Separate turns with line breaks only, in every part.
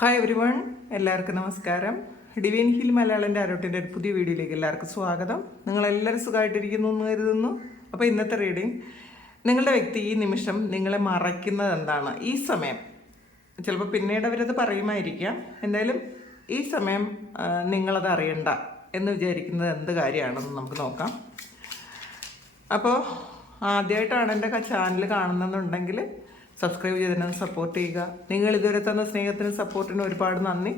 Hi every one എല്ലാവർക്കും നമസ്കാരം. Divine hill മലയാളന്റെ അരോട്ടിന്റെ ഒരു പുതിയ വീഡിയോയിലേക്ക് എല്ലാവർക്കും സ്വാഗതം. നിങ്ങളെല്ലാവരും സുഖമായിട്ടിരിക്കുന്നു എന്ന് കരുതുന്നു. അപ്പോൾ ഇന്നത്തെ റീഡിങ് നിങ്ങളുടെ വ്യക്തി ഈ നിമിഷം നിങ്ങളെ മറയ്ക്കുന്നത് എന്താണ്? ഈ സമയം. ചിലപ്പോൾ പിന്നീട് അവരത് പറയുമായിരിക്കാം. എന്തായാലും ഈ സമയം നിങ്ങളത് അറിയണ്ട എന്ന് വിചാരിക്കുന്നത് എന്ത് കാര്യമാണെന്ന് നമുക്ക് നോക്കാം. അപ്പോൾ ആദ്യമായിട്ടാണ് എന്റെ ചാനൽ കാണുന്നതെന്നുണ്ടെങ്കിൽ സബ്സ്ക്രൈബ് ചെയ്തതിന് സപ്പോർട്ട് ചെയ്യുക. നിങ്ങൾ ഇതുവരെ തന്ന സ്നേഹത്തിനും സപ്പോർട്ടിനും ഒരുപാട് നന്ദി.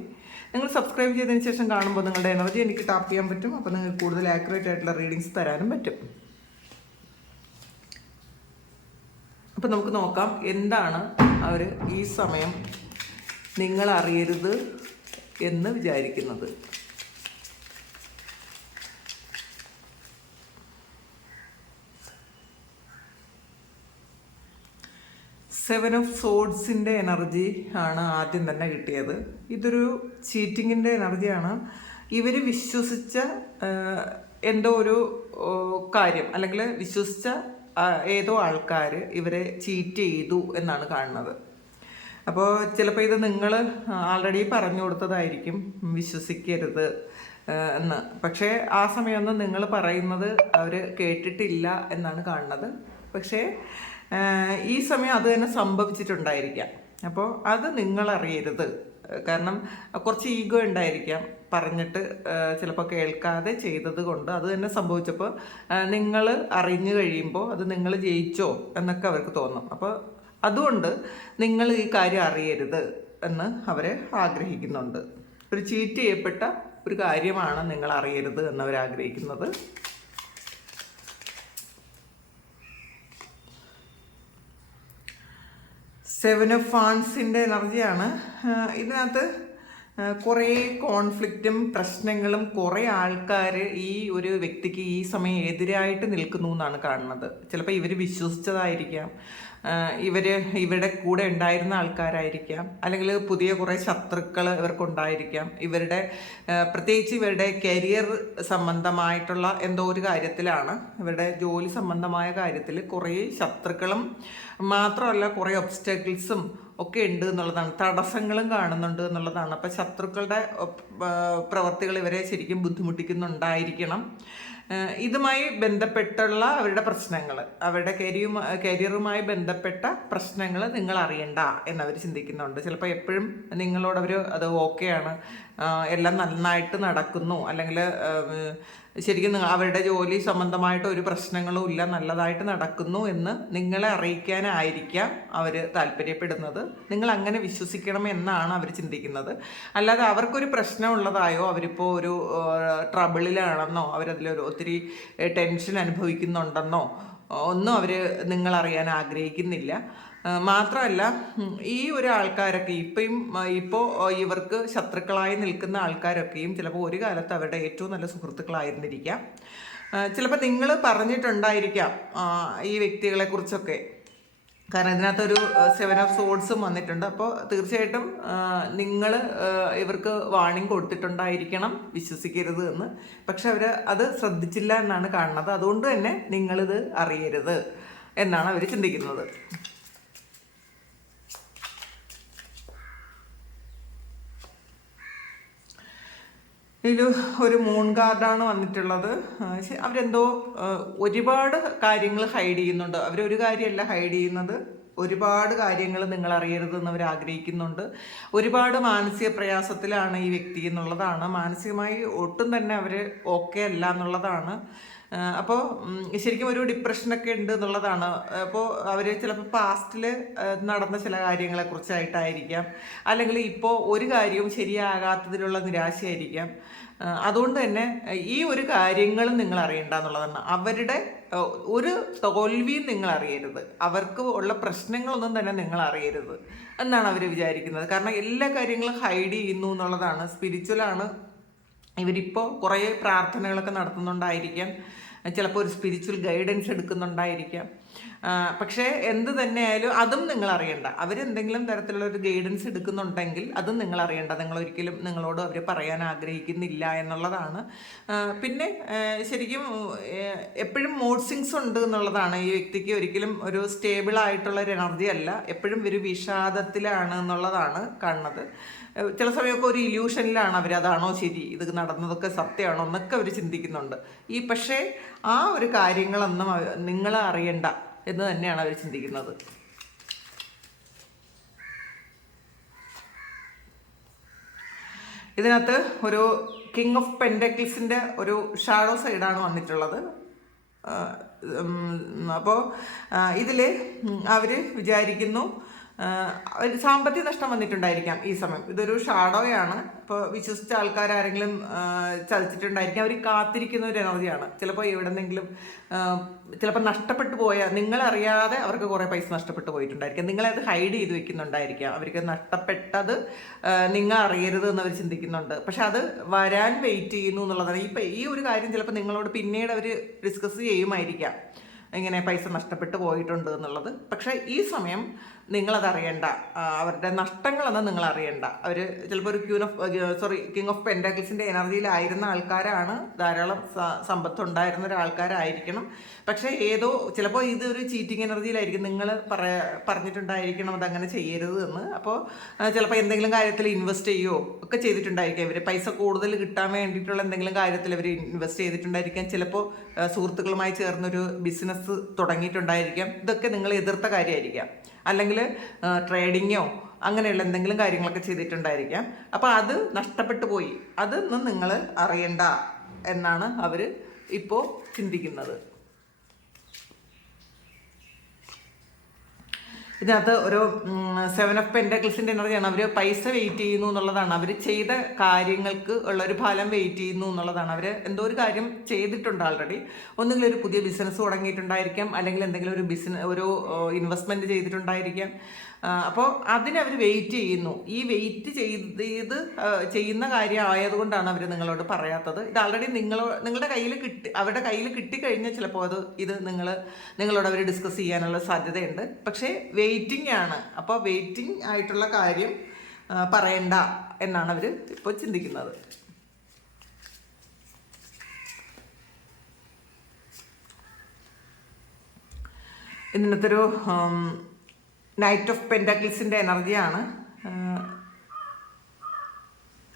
നിങ്ങൾ സബ്സ്ക്രൈബ് ചെയ്തതിന് ശേഷം കാണുമ്പോൾ നിങ്ങളുടെ എനർജി എനിക്ക് ടാപ്പ് ചെയ്യാൻ പറ്റും. അപ്പോൾ നിങ്ങൾക്ക് കൂടുതൽ ആക്യുറേറ്റ് ആയിട്ടുള്ള റീഡിങ്സ് തരാനും പറ്റും. അപ്പോൾ നമുക്ക് നോക്കാം എന്താണ് അവർ ഈ സമയം നിങ്ങൾ അറിയരുത് എന്ന് വിചാരിക്കുന്നത്. സെവൻ ഓഫ് സോഡ്സിന്റെ എനർജി ആണ് ആദ്യം തന്നെ കിട്ടിയത്. ഇതൊരു ചീറ്റിങ്ങിന്റെ എനർജിയാണ് ഇവർ വിശ്വസിച്ച എന്തോ ഒരു കാര്യം അല്ലെങ്കിൽ വിശ്വസിച്ച ഏതോ ആൾക്കാർ ഇവരെ ചീറ്റ് ചെയ്തു എന്നാണ് കാണുന്നത്. അപ്പോൾ ചിലപ്പോൾ ഇത് നിങ്ങൾ ആൾറെഡി പറഞ്ഞു കൊടുത്തതായിരിക്കും. വിശ്വസിക്കരുത് എന്ന്. പക്ഷേ ആ സമയമൊന്നും നിങ്ങൾ പറയുന്നത് അവർ കേട്ടിട്ടില്ല എന്നാണ് കാണുന്നത്. പക്ഷേ ഈ സമയം അത് തന്നെ സംഭവിച്ചിട്ടുണ്ടായിരിക്കാം. അപ്പോൾ അത് നിങ്ങളറിയരുത്. കാരണം കുറച്ച് ഈഗോ ഉണ്ടായിരിക്കാം പറഞ്ഞിട്ട് ചിലപ്പോൾ കേൾക്കാതെ ചെയ്തത് കൊണ്ട് അത് തന്നെ സംഭവിച്ചപ്പോൾ നിങ്ങൾ അറിഞ്ഞു കഴിയുമ്പോൾ അത് നിങ്ങൾ ജയിച്ചോ എന്നൊക്കെ അവർക്ക് തോന്നും. അപ്പോൾ അതുകൊണ്ട് നിങ്ങൾ ഈ കാര്യം അറിയരുത് എന്ന് അവരെ ആഗ്രഹിക്കുന്നുണ്ട്. ഒരു ചീറ്റ് ചെയ്യപ്പെട്ട ഒരു കാര്യമാണ് നിങ്ങൾ അറിയരുത് എന്നവർ ആഗ്രഹിക്കുന്നത്. സെവൻ ഓഫ് ഫാൻസിന്റെ എനർജിയാണ്. ഇതിനകത്ത് കുറേ കോൺഫ്ലിക്റ്റും പ്രശ്നങ്ങളും കുറേ ആൾക്കാർ ഈ ഒരു വ്യക്തിക്ക് ഈ സമയം എതിരായിട്ട് നിൽക്കുന്നു എന്നാണ് കാണുന്നത്. ചിലപ്പോൾ ഇവർ വിശ്വസിച്ചതായിരിക്കാം. ഇവർ ഇവരുടെ കൂടെ ഉണ്ടായിരുന്ന ആൾക്കാരായിരിക്കാം. അല്ലെങ്കിൽ പുതിയ കുറേ ശത്രുക്കൾ ഇവർക്കുണ്ടായിരിക്കാം. ഇവരുടെ പ്രത്യേകിച്ച് ഇവരുടെ കരിയർ സംബന്ധമായിട്ടുള്ള എന്തോ ഒരു കാര്യത്തിലാണ്. ഇവരുടെ ജോലി സംബന്ധമായ കാര്യത്തിൽ കുറേ ശത്രുക്കളും മാത്രമല്ല കുറേ ഒബ്സ്റ്റക്കിൾസും ഒക്കെ ഉണ്ട് എന്നുള്ളതാണ്. തടസ്സങ്ങളും കാണുന്നുണ്ട് എന്നുള്ളതാണ്. അപ്പം ശത്രുക്കളുടെ പ്രവർത്തികൾ ഇവരെ ശരിക്കും ബുദ്ധിമുട്ടിക്കുന്നുണ്ടായിരിക്കണം. ഇതുമായി ബന്ധപ്പെട്ടുള്ള അവരുടെ പ്രശ്നങ്ങൾ അവരുടെ കരിയുമായി കരിയറുമായി ബന്ധപ്പെട്ട പ്രശ്നങ്ങൾ നിങ്ങൾ അറിയണ്ട എന്നവർ ചിന്തിക്കുന്നുണ്ട്. ചിലപ്പോൾ എപ്പോഴും നിങ്ങളോട് അത് ഓക്കെയാണ്. എല്ലാം നന്നായിട്ട് നടക്കുന്നു. അല്ലെങ്കിൽ ശരിക്കും അവരുടെ ജോലി സംബന്ധമായിട്ട് ഒരു പ്രശ്നങ്ങളും ഇല്ല. നല്ലതായിട്ട് നടക്കുന്നു എന്ന് നിങ്ങളെ അറിയിക്കാനായിരിക്കാം അവർ താല്പര്യപ്പെടുന്നത്. നിങ്ങൾ അങ്ങനെ വിശ്വസിക്കണം എന്നാണ് അവർ ചിന്തിക്കുന്നത്. അല്ലാതെ അവർക്കൊരു പ്രശ്നമുള്ളതായോ അവരിപ്പോൾ ഒരു ട്രബിളിലാണെന്നോ അവരതിലൊരു ഒത്തിരി ടെൻഷൻ അനുഭവിക്കുന്നുണ്ടെന്നോ ഒന്നും അവർ നിങ്ങൾ അറിയാൻ ആഗ്രഹിക്കുന്നില്ല. മാത്രമല്ല ഈ ഒരു ആൾക്കാരൊക്കെ ഇപ്പം ഇപ്പോൾ ഇവർക്ക് ശത്രുക്കളായി നിൽക്കുന്ന ആൾക്കാരൊക്കെയും ചിലപ്പോൾ ഒരു കാലത്ത് അവരുടെ ഏറ്റവും നല്ല സുഹൃത്തുക്കളായിരുന്നിരിക്കാം. ചിലപ്പോൾ നിങ്ങൾ പറഞ്ഞിട്ടുണ്ടായിരിക്കാം ഈ വ്യക്തികളെ കുറിച്ചൊക്കെ. കാരണം ഇതിനകത്തൊരു സെവൻ ഓഫ് സോഡ്സും വന്നിട്ടുണ്ട്. അപ്പോൾ തീർച്ചയായിട്ടും നിങ്ങൾ ഇവർക്ക് വാണിംഗ് കൊടുത്തിട്ടുണ്ടായിരിക്കണം വിശ്വസിക്കരുത് എന്ന്. പക്ഷെ അവർ അത് ശ്രദ്ധിച്ചില്ല എന്നാണ് കാണുന്നത്. അതുകൊണ്ട് തന്നെ നിങ്ങളിത് അറിയരുത് എന്നാണ് അവർ ചിന്തിക്കുന്നത്. ഇതിൽ ഒരു മൂൺ ഗാർഡാണ് വന്നിട്ടുള്ളത്. അവരെന്തോ ഒരുപാട് കാര്യങ്ങൾ ഹൈഡ് ചെയ്യുന്നുണ്ട്. അവരൊരു കാര്യമല്ല ഹൈഡ് ചെയ്യുന്നത്. ഒരുപാട് കാര്യങ്ങൾ നിങ്ങൾ അറിയരുതെന്ന് അവർ ആഗ്രഹിക്കുന്നുണ്ട്. ഒരുപാട് മാനസിക പ്രയാസത്തിലാണ് ഈ വ്യക്തി എന്നുള്ളതാണ്. മാനസികമായി ഒട്ടും തന്നെ അവർ ഓക്കെ അല്ല എന്നുള്ളതാണ്. അപ്പോൾ ശരിക്കും ഒരു ഡിപ്രഷനൊക്കെ ഉണ്ട് എന്നുള്ളതാണ്. അപ്പോൾ അവർ ചിലപ്പോൾ പാസ്റ്റിൽ നടന്ന ചില കാര്യങ്ങളെ കുറിച്ചായിട്ടായിരിക്കാം. അല്ലെങ്കിൽ ഇപ്പോൾ ഒരു കാര്യവും ശരിയാകാത്തതിലുള്ള നിരാശയായിരിക്കാം. അതുകൊണ്ട് തന്നെ ഈ ഒരു കാര്യങ്ങളും നിങ്ങൾ അറിയണ്ട എന്നുള്ളതാണ് അവരുടെ ഒരു തോൽവിയും നിങ്ങൾ അറിയരുത് അവർക്ക് ഉള്ള പ്രശ്നങ്ങളൊന്നും തന്നെ നിങ്ങൾ അറിയരുത് എന്നാണ് അവർ വിചാരിക്കുന്നത്. കാരണം എല്ലാ കാര്യങ്ങളും ഹൈഡ് ചെയ്യുന്നു എന്നുള്ളതാണ്. സ്പിരിച്വലാണ് ഇവരിപ്പോൾ കുറേ പ്രാർത്ഥനകളൊക്കെ നടത്തുന്നുണ്ടായിരിക്കാം. ചിലപ്പോൾ ഒരു സ്പിരിച്വൽ ഗൈഡൻസ് എടുക്കുന്നുണ്ടായിരിക്കാം. പക്ഷേ എന്ത് തന്നെയായാലും അതും നിങ്ങൾ അറിയണ്ട അവരെന്തെങ്കിലും തരത്തിലുള്ള ഒരു ഗൈഡൻസ് എടുക്കുന്നുണ്ടെങ്കിൽ അതും നിങ്ങൾ അറിയണ്ട നിങ്ങൾ ഒരിക്കലും നിങ്ങളോട് അവർ പറയാൻ ആഗ്രഹിക്കുന്നില്ല എന്നുള്ളതാണ്. പിന്നെ ശരിക്കും എപ്പോഴും മൂഡ് സിങ്സ് ഉണ്ട് എന്നുള്ളതാണ്. ഈ വ്യക്തിക്ക് ഒരിക്കലും ഒരു സ്റ്റേബിൾ ആയിട്ടുള്ള ഒരു എനർജി അല്ല. എപ്പോഴും ഒരു വിഷാദത്തിലാണ് എന്നുള്ളതാണ് കാണുന്നത്. ചില സമയമൊക്കെ ഒരു ഇല്യൂഷനിലാണ് അവർ അതാണോ ശരി ഇത് നടന്നതൊക്കെ സത്യമാണോ എന്നൊക്കെ അവർ ചിന്തിക്കുന്നുണ്ട്. ഈ പക്ഷേ ആ ഒരു കാര്യങ്ങളൊന്നും നിങ്ങൾ അറിയണ്ട എന്ന് തന്നെയാണ് അവർ ചിന്തിക്കുന്നത്. ഇതിനകത്ത് ഒരു കിങ് ഓഫ് പെൻഡക്കിൾസിന്റെ ഒരു ഷാഡോ സൈഡാണ് വന്നിട്ടുള്ളത്. അപ്പോൾ ഇതിൽ അവർ വിചാരിക്കുന്നു സാമ്പത്തിക നഷ്ടം വന്നിട്ടുണ്ടായിരിക്കാം ഈ സമയം. ഇതൊരു ഷാഡോയാണ്. ഇപ്പോൾ വിശ്വസിച്ച ആൾക്കാർ ആരെങ്കിലും ചതിച്ചിട്ടുണ്ടായിരിക്കാം. അവർ കാത്തിരിക്കുന്ന ഒരു എനർജിയാണ്. ചിലപ്പോൾ എവിടെന്നെങ്കിലും ചിലപ്പോൾ നഷ്ടപ്പെട്ടു പോയ നിങ്ങളറിയാതെ അവർക്ക് കുറേ പൈസ നഷ്ടപ്പെട്ടു പോയിട്ടുണ്ടായിരിക്കാം. നിങ്ങളത് ഹൈഡ് ചെയ്ത് വെക്കുന്നുണ്ടായിരിക്കാം. അവർക്ക് നഷ്ടപ്പെട്ടത് നിങ്ങൾ അറിയരുത് എന്ന് അവർ ചിന്തിക്കുന്നുണ്ട്. പക്ഷെ അത് വരാൻ വെയിറ്റ് ചെയ്യുന്നു എന്നുള്ളതാണ്. ഈ ഈ ഒരു കാര്യം ചിലപ്പോൾ നിങ്ങളോട് പിന്നീട് അവർ ഡിസ്കസ് ചെയ്യുമായിരിക്കാം. ഇങ്ങനെ പൈസ നഷ്ടപ്പെട്ടു പോയിട്ടുണ്ട് എന്നുള്ളത്. പക്ഷേ ഈ സമയം നിങ്ങളത് അറിയണ്ട അവരുടെ നഷ്ടങ്ങളൊന്നും നിങ്ങൾ അറിയണ്ട അവർ ചിലപ്പോൾ ഒരു queen of sorry king of പെൻഡാക്കിൾസിന്റെ എനർജിയിലായിരുന്ന ആൾക്കാരാണ്. ധാരാളം സമ്പത്തുണ്ടായിരുന്ന ഒരാൾക്കാരായിരിക്കണം. പക്ഷേ ഏതോ ചിലപ്പോൾ ഇതൊരു ചീറ്റിംഗ് എനർജിയിലായിരിക്കും. നിങ്ങൾ പറ പറഞ്ഞിട്ടുണ്ടായിരിക്കണം അതങ്ങനെ ചെയ്യരുത് എന്ന്. അപ്പോൾ ചിലപ്പോൾ എന്തെങ്കിലും കാര്യത്തിൽ ഇൻവെസ്റ്റ് ചെയ്യുമോ ഒക്കെ ചെയ്തിട്ടുണ്ടായിരിക്കാം. ഇവർ പൈസ കൂടുതൽ കിട്ടാൻ വേണ്ടിയിട്ടുള്ള എന്തെങ്കിലും കാര്യത്തിൽ ഇവർ ഇൻവെസ്റ്റ് ചെയ്തിട്ടുണ്ടായിരിക്കാം. ചിലപ്പോൾ സുഹൃത്തുക്കളുമായി ചേർന്നൊരു ബിസിനസ് തുടങ്ങിയിട്ടുണ്ടായിരിക്കാം. ഇതൊക്കെ നിങ്ങൾ എതിർത്ത കാര്യമായിരിക്കാം അല്ലെങ്കിൽ ട്രേഡിങ്ങോ അങ്ങനെയുള്ള എന്തെങ്കിലും കാര്യങ്ങളൊക്കെ ചെയ്തിട്ടുണ്ടായിരിക്കാം. അപ്പോൾ അത് നഷ്ടപ്പെട്ടു പോയി. അതൊന്നും നിങ്ങൾ അറിയണ്ട എന്നാണ് അവർ ഇപ്പോൾ ചിന്തിക്കുന്നത്. ഇതിനകത്ത് ഒരു സെവൻ ഓഫ് പെൻഡക്കിൾസിന്റെ എനർജിയാണ് അവർ പൈസ വെയിറ്റ് ചെയ്യുന്നു എന്നുള്ളതാണ്. അവർ ചെയ്ത കാര്യങ്ങൾക്ക് ഉള്ള ഒരു ഫലം വെയിറ്റ് ചെയ്യുന്നു എന്നുള്ളതാണ്. അവർ എന്തോ ഒരു കാര്യം ചെയ്തിട്ടുണ്ട് ആൾറെഡി ഒന്നുകിൽ ഒരു പുതിയ ബിസിനസ് തുടങ്ങിയിട്ടുണ്ടായിരിക്കാം. അല്ലെങ്കിൽ എന്തെങ്കിലും ഒരു ബിസിനസ് ഒരു ഇൻവെസ്റ്റ്മെന്റ് ചെയ്തിട്ടുണ്ടായിരിക്കാം. അപ്പോൾ അതിനവർ വെയിറ്റ് ചെയ്യുന്നു. ഈ വെയിറ്റ് ചെയ്ത് ചെയ്യുന്ന കാര്യം ആയതുകൊണ്ടാണ് അവർ നിങ്ങളോട് പറയാത്തത്. ഇത് ആൾറെഡി നിങ്ങൾ നിങ്ങളുടെ കയ്യിൽ കിട്ടി അവരുടെ കയ്യിൽ കിട്ടിക്കഴിഞ്ഞാൽ ചിലപ്പോൾ അത് ഇത് നിങ്ങൾ നിങ്ങളോട് അവർ ഡിസ്കസ് ചെയ്യാനുള്ള സാധ്യതയുണ്ട്. പക്ഷേ വെയിറ്റിംഗ് ആണ്. അപ്പോൾ വെയിറ്റിംഗ് ആയിട്ടുള്ള കാര്യം പറയണ്ട എന്നാണ് അവർ ഇപ്പോൾ ചിന്തിക്കുന്നത്. ഇതിനകത്തൊരു നൈറ്റ് ഓഫ് പെൻഡക്കിൾസിന്റെ എനർജിയാണ്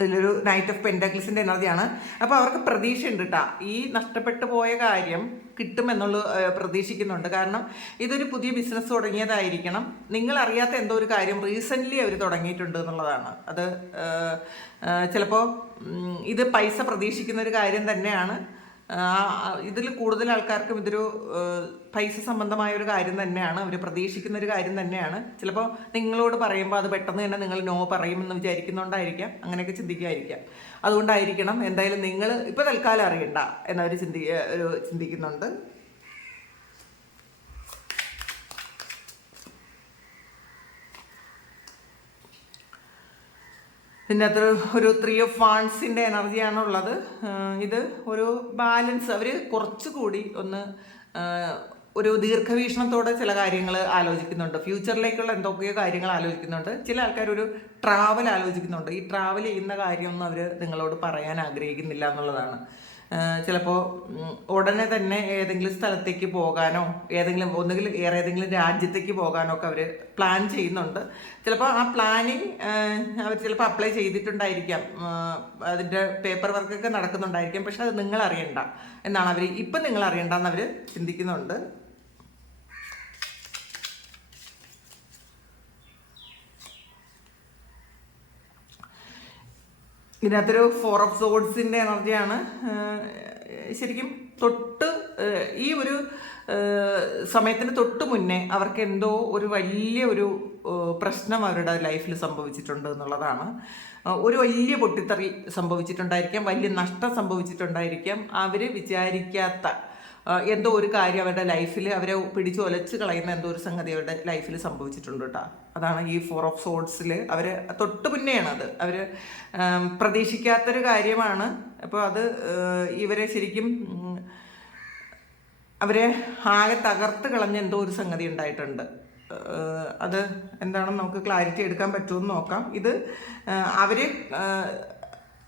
ഇതിലൊരു നൈറ്റ് ഓഫ് പെൻഡക്കിൾസിന്റെ എനർജിയാണ് അപ്പോൾ അവർക്ക് പ്രതീക്ഷയുണ്ട് കേട്ടോ ഈ നഷ്ടപ്പെട്ടു പോയ കാര്യം കിട്ടുമെന്നുള്ള പ്രതീക്ഷിക്കുന്നുണ്ട്. കാരണം ഇതൊരു പുതിയ ബിസിനസ് തുടങ്ങിയതായിരിക്കണം. നിങ്ങൾ അറിയാത്ത എന്തോ ഒരു കാര്യം റീസെന്റ്ലി അവർ തുടങ്ങിയിട്ടുണ്ട് എന്നുള്ളതാണ്. അത് ചിലപ്പോൾ ഇത് പൈസ പ്രതീക്ഷിക്കുന്ന ഒരു കാര്യം തന്നെയാണ്. ഇതിൽ കൂടുതൽ ആൾക്കാർക്കും ഇതൊരു പൈസ സംബന്ധമായ ഒരു കാര്യം തന്നെയാണ്. അവർ പ്രതീക്ഷിക്കുന്ന ഒരു കാര്യം തന്നെയാണ്. ചിലപ്പോൾ നിങ്ങളോട് പറയുമ്പോൾ അത് പെട്ടെന്ന് തന്നെ നിങ്ങൾ നോ പറയുമെന്ന് വിചാരിക്കുന്നുണ്ടായിരിക്കാം. അങ്ങനെയൊക്കെ ചിന്തിക്കുമായിരിക്കാം അതുകൊണ്ടായിരിക്കണം എന്തായാലും നിങ്ങൾ ഇപ്പോൾ തൽക്കാലം അറിയണ്ട എന്നവർ ചിന്തി ഒരു ചിന്തിക്കുന്നുണ്ട്. ഇതിനകത്ത് ഒരു ത്രീ ഓഫ് വാൺസിന്റെ എനർജിയാണ് ഉള്ളത് ഇത് ഒരു ബാലൻസ് അവർ കുറച്ചുകൂടി ഒന്ന് ഒരു ദീർഘവീക്ഷണത്തോടെ ചില കാര്യങ്ങൾ ആലോചിക്കുന്നുണ്ട്. ഫ്യൂച്ചറിലേക്കുള്ള എന്തൊക്കെയോ കാര്യങ്ങൾ ആലോചിക്കുന്നുണ്ട്. ചില ആൾക്കാർ ഒരു ട്രാവൽ ആലോചിക്കുന്നുണ്ട്. ഈ ട്രാവൽ ചെയ്യുന്ന കാര്യമൊന്നും അവർ നിങ്ങളോട് പറയാൻ ആഗ്രഹിക്കുന്നില്ല എന്നുള്ളതാണ്. ചിലപ്പോൾ ഉടനെ തന്നെ ഏതെങ്കിലും സ്ഥലത്തേക്ക് പോകാനോ ഏതെങ്കിലും ഒന്നുകിൽ വേറെ ഏതെങ്കിലും രാജ്യത്തേക്ക് പോകാനോ ഒക്കെ അവർ പ്ലാൻ ചെയ്യുന്നുണ്ട്. ചിലപ്പോൾ ആ പ്ലാനിങ് അവർ ചിലപ്പോൾ അപ്ലൈ ചെയ്തിട്ടുണ്ടായിരിക്കാം. അതിന്റെ പേപ്പർ വർക്കൊക്കെ നടക്കുന്നുണ്ടായിരിക്കാം. പക്ഷെ അത് നിങ്ങൾ അറിയണ്ട എന്നാണ് അവർ ഇപ്പം നിങ്ങൾ അറിയണ്ടെന്ന് അവർ ചിന്തിക്കുന്നുണ്ട്. ഇതിനകത്തൊരു ഫോർ ഓഫ് സോഡ്സിന്റെ എനർജിയാണ്. ശരിക്കും തൊട്ട് ഈ ഒരു സമയത്തിന് തൊട്ട് മുന്നേ അവർക്ക് എന്തോ ഒരു വലിയ ഒരു പ്രശ്നം അവരുടെ ലൈഫിൽ സംഭവിച്ചിട്ടുണ്ട് എന്നുള്ളതാണ്. ഒരു വലിയ പൊട്ടിത്തെറി സംഭവിച്ചിട്ടുണ്ടായിരിക്കാം വലിയ നഷ്ടം സംഭവിച്ചിട്ടുണ്ടായിരിക്കാം. അവർ വിചാരിക്കാത്ത എന്തോ ഒരു കാര്യം അവരുടെ ലൈഫിൽ അവരെ പിടിച്ച് ഒലച്ച് കളയുന്ന എന്തോ ഒരു സംഗതി അവരുടെ ലൈഫിൽ സംഭവിച്ചിട്ടുണ്ട് കേട്ടോ അതാണ് ഈ ഫോർ ഓഫ് സോൾസിൽ അവർ തൊട്ട് മുന്നെയാണ് അത്. അവർ പ്രതീക്ഷിക്കാത്തൊരു കാര്യമാണ്. അപ്പോൾ അത് ഇവരെ ശരിക്കും അവരെ ആകെ തകർത്ത് കളഞ്ഞ എന്തോ ഒരു സംഗതി ഉണ്ടായിട്ടുണ്ട്. അത് എന്താണെന്ന് നമുക്ക് ക്ലാരിറ്റി എടുക്കാൻ പറ്റുമെന്ന് നോക്കാം. ഇത് ഏഹ്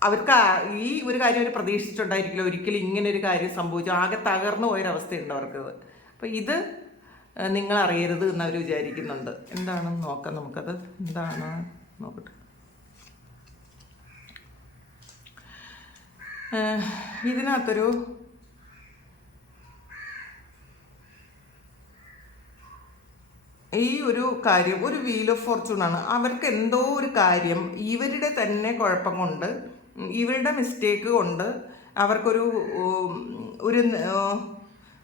അവർക്ക് ഈ ഒരു കാര്യം അവർ പ്രതീക്ഷിച്ചിട്ടുണ്ടായിരിക്കില്ല. ഒരിക്കലും ഇങ്ങനെ ഒരു കാര്യം സംഭവിച്ചു. ആകെ തകർന്നു പോയൊരവസ്ഥയുണ്ട് അവർക്കത് അപ്പോൾ ഇത് നിങ്ങൾ അറിയരുത് എന്ന് അവർ വിചാരിക്കുന്നുണ്ട്. എന്താണെന്ന് നോക്കാം നമുക്കത്. എന്താണ് നോക്കട്ടെ. ഇതിനകത്തൊരു ഈ ഒരു കാര്യം ഒരു വീൽ ഓഫ് ഫോർച്യൂൺ ആണ്. അവർക്ക് എന്തോ ഒരു കാര്യം ഇവരുടെ തന്നെ കുഴപ്പം കൊണ്ട് ഇവരുടെ മിസ്റ്റേക്ക് കൊണ്ട് അവർക്കൊരു ഒരു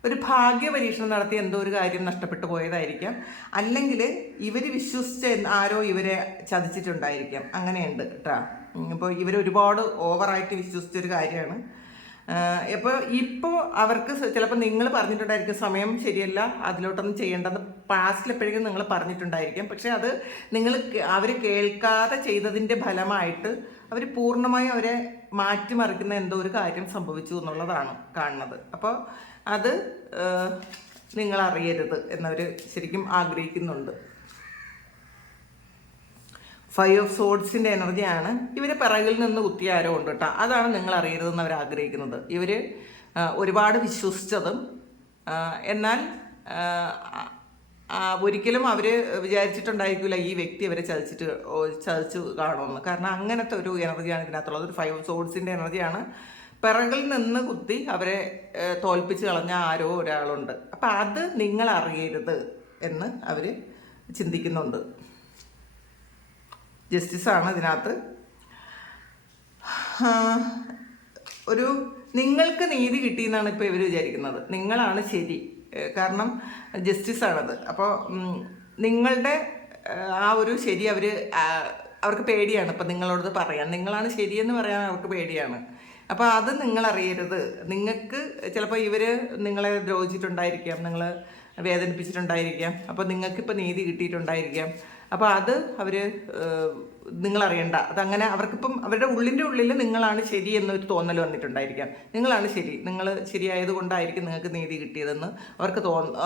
ഒരു ഭാഗ്യ പരീക്ഷണം നടത്തി എന്തോ ഒരു കാര്യം നഷ്ടപ്പെട്ടു പോയതായിരിക്കാം. അല്ലെങ്കിൽ ഇവർ വിശ്വസിച്ച ആരോ ഇവരെ ചതിച്ചിട്ടുണ്ടായിരിക്കാം. അങ്ങനെയുണ്ട് കേട്ടോ ഇപ്പോൾ ഇവർ ഒരുപാട് ഓവറായിട്ട് വിശ്വസിച്ചൊരു കാര്യമാണ്. ഇപ്പോൾ ഇപ്പോൾ അവർക്ക് ചിലപ്പോൾ നിങ്ങൾ പറഞ്ഞിട്ടുണ്ടായിരിക്കും സമയം ശരിയല്ല അതിലോട്ടൊന്നും ചെയ്യേണ്ടെന്ന് പാസ്റ്റിൽ എപ്പോഴെങ്കിലും നിങ്ങൾ പറഞ്ഞിട്ടുണ്ടായിരിക്കും. പക്ഷേ അത് നിങ്ങൾ അവർ കേൾക്കാതെ ചെയ്തതിന്റെ ഫലമായിട്ട് അവർ പൂർണമായും അവരെ മാറ്റിമറിക്കുന്ന എന്തോ ഒരു കാര്യം സംഭവിച്ചു എന്നുള്ളതാണ് കാണുന്നത്. അപ്പോൾ അത് നിങ്ങൾ അറിയരുത് എന്നവർ ശരിക്കും ആഗ്രഹിക്കുന്നുണ്ട്. ഫൈവ് ഓഫ് സോഡ്സിന്റെ എനർജിയാണ്. ഇവരെ പിറകിൽ നിന്ന് കുത്തിയ ആരോ ഉണ്ട് കേട്ടോ അതാണ് നിങ്ങൾ അറിയരുതെന്ന് അവർ ആഗ്രഹിക്കുന്നത് ഇവർ ഒരുപാട് വിശ്വസിച്ചതും എന്നാൽ ഒരിക്കലും അവർ വിചാരിച്ചിട്ടുണ്ടായിരിക്കില്ല ഈ വ്യക്തി അവരെ ചതിച്ചിട്ട് ചതിച്ചു കാണുമെന്ന്. കാരണം അങ്ങനത്തെ ഒരു എനർജിയാണ് ഇതിനകത്തുള്ളത്. ഒരു ഫൈവ് സോഡ്സിന്റെ എനർജിയാണ്. പിറകിൽ നിന്ന് കുത്തി അവരെ തോൽപ്പിച്ച് കളഞ്ഞ ആരോ ഒരാളുണ്ട്. അപ്പം അത് നിങ്ങൾ അറിയരുത് എന്ന് അവർ ചിന്തിക്കുന്നുണ്ട്. ജസ്റ്റിസാണ് ഇതിനകത്ത്. ഒരു നിങ്ങൾക്ക് നീതി കിട്ടിയെന്നാണ് ഇപ്പോൾ ഇവർ വിചാരിക്കുന്നത്. നിങ്ങളാണ് ശരി. കാരണം ജസ്റ്റിസ് ജസ്റ്റിസാണത് അപ്പോൾ നിങ്ങളുടെ ആ, ആ ഒരു ശരി അവർ അവർക്ക് പേടിയാണ്. ഇപ്പം നിങ്ങളോട് പറയാൻ. നിങ്ങളാണ് ശരിയെന്ന് പറയാൻ അവർക്ക് പേടിയാണ്. അപ്പോൾ അത് നിങ്ങളറിയരുത്. നിങ്ങൾക്ക് ചിലപ്പോൾ ഇവർ നിങ്ങളെ ദ്രോഹിച്ചിട്ടുണ്ടായിരിക്കാം. നിങ്ങൾ വേദനിപ്പിച്ചിട്ടുണ്ടായിരിക്കാം. അപ്പോൾ നിങ്ങൾക്കിപ്പോൾ നീതി കിട്ടിയിട്ടുണ്ടായിരിക്കാം. അപ്പോൾ അത് അവർ നിങ്ങളറിയണ്ട. അതങ്ങനെ അവർക്കിപ്പം അവരുടെ ഉള്ളിന്റെ ഉള്ളിൽ നിങ്ങളാണ് ശരി എന്നൊരു തോന്നൽ വന്നിട്ടുണ്ടായിരിക്കാം. നിങ്ങളാണ് ശരി. നിങ്ങൾ ശരിയായത് കൊണ്ടായിരിക്കും നിങ്ങൾക്ക് നീതി കിട്ടിയതെന്ന് അവർക്ക് തോന്ന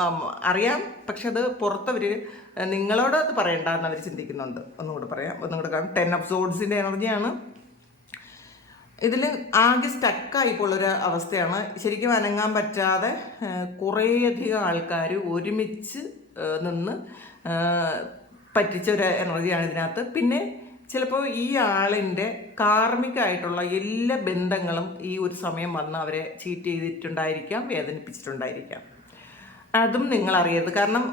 അറിയാം. പക്ഷെ അത് പുറത്തവർ നിങ്ങളോട് അത് പറയണ്ട എന്ന് അവർ ചിന്തിക്കുന്നുണ്ട്. ഒന്നുകൂടെ പറയാം. ഒന്നുകൂടെ കാണാം ടെൻ ഓഫ് സോഡ്സിന്റെ എനർജിയാണ് ഇതിൽ ആകെ സ്റ്റക്കായിപ്പോളൊരു അവസ്ഥയാണ്. ശരിക്കും അനങ്ങാൻ പറ്റാതെ കുറേയധികം ആൾക്കാർ ഒരുമിച്ച് നിന്ന് പറ്റിച്ച ഒരു എനർജിയാണ് ഇതിനകത്ത്. പിന്നെ ചിലപ്പോൾ ഈ ആളിന്റെ കാർമ്മികമായിട്ടുള്ള എല്ലാ ബന്ധങ്ങളും ഈ ഒരു സമയം വന്ന് അവരെ ചീറ്റ് ചെയ്തിട്ടുണ്ടായിരിക്കാം വേദനിപ്പിച്ചിട്ടുണ്ടായിരിക്കാം. അതും നിങ്ങൾ അറിയരുത് കാരണം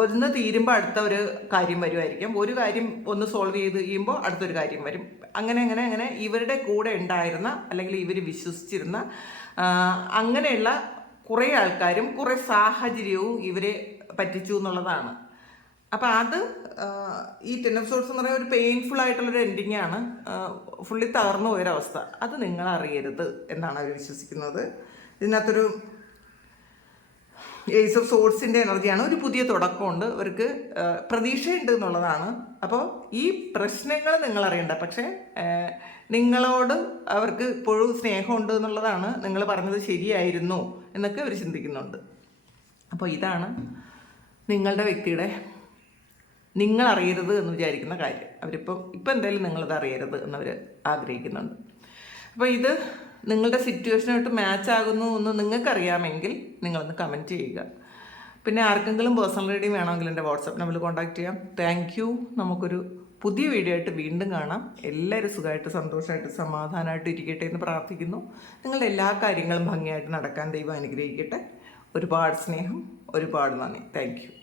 ഒന്ന് തീരുമ്പോൾ അടുത്ത ഒരു കാര്യം വരുമായിരിക്കും ഒരു കാര്യം ഒന്ന് സോൾവ് ചെയ്ത് കഴിയുമ്പോൾ അടുത്തൊരു കാര്യം വരും. അങ്ങനെ അങ്ങനെ അങ്ങനെ ഇവരുടെ കൂടെ ഉണ്ടായിരുന്ന അല്ലെങ്കിൽ ഇവർ വിശ്വസിച്ചിരുന്ന അങ്ങനെയുള്ള കുറേ ആൾക്കാരും കുറേ സാഹചര്യവും ഇവരെ പറ്റിച്ചു എന്നുള്ളതാണ്. അപ്പം അത് ഈ ടെൻ ഓഫ് എന്ന് പറയുന്ന ഒരു പെയിൻഫുൾ ആയിട്ടുള്ളൊരു എൻഡിങ് ആണ്. ഫുള്ളി തകർന്നു പോയൊരവസ്ഥ. അത് നിങ്ങൾ അറിയരുത് എന്നാണ് അവർ വിശ്വസിക്കുന്നത്. ഇതിനകത്തൊരു ഏസ് ഓഫ് സോഴ്സിന്റെ എനർജിയാണ്. ഒരു പുതിയ തുടക്കമുണ്ട്. അവർക്ക് പ്രതീക്ഷയുണ്ട് എന്നുള്ളതാണ്. അപ്പോൾ ഈ പ്രശ്നങ്ങൾ നിങ്ങൾ അറിയണ്ട പക്ഷേ നിങ്ങളോട് അവർക്ക് ഇപ്പോഴും സ്നേഹമുണ്ട് എന്നുള്ളതാണ് നിങ്ങൾ പറഞ്ഞത് ശരിയായിരുന്നു എന്നൊക്കെ അവർ ചിന്തിക്കുന്നുണ്ട്. അപ്പോൾ ഇതാണ് നിങ്ങളുടെ വ്യക്തിയുടെ നിങ്ങൾ അറിയരുത് എന്ന് വിചാരിക്കുന്ന കാര്യം. അവരിപ്പം ഇപ്പം എന്തായാലും നിങ്ങളത് അറിയരുത് എന്നവർ ആഗ്രഹിക്കുന്നുണ്ട്. അപ്പോൾ ഇത് നിങ്ങളുടെ സിറ്റുവേഷനായിട്ട് മാച്ച് ആകുന്നു എന്ന് നിങ്ങൾക്കറിയാമെങ്കിൽ നിങ്ങളൊന്ന് കമന്റ് ചെയ്യുക. പിന്നെ ആർക്കെങ്കിലും പേഴ്സണൽ റീഡിങ് വേണമെങ്കിൽ എന്റെ വാട്സാപ്പ് നമ്പറിൽ കോൺടാക്ട് ചെയ്യാം. താങ്ക് യു നമുക്കൊരു പുതിയ വീഡിയോ ആയിട്ട് വീണ്ടും കാണാം. എല്ലാവരും സുഖമായിട്ട് സന്തോഷമായിട്ട് സമാധാനമായിട്ട് ഇരിക്കട്ടെ എന്ന് പ്രാർത്ഥിക്കുന്നു. നിങ്ങളുടെ എല്ലാ കാര്യങ്ങളും ഭംഗിയായിട്ട് നടക്കാൻ ദൈവം അനുഗ്രഹിക്കട്ടെ. ഒരുപാട് സ്നേഹം ഒരുപാട് നന്ദി. താങ്ക്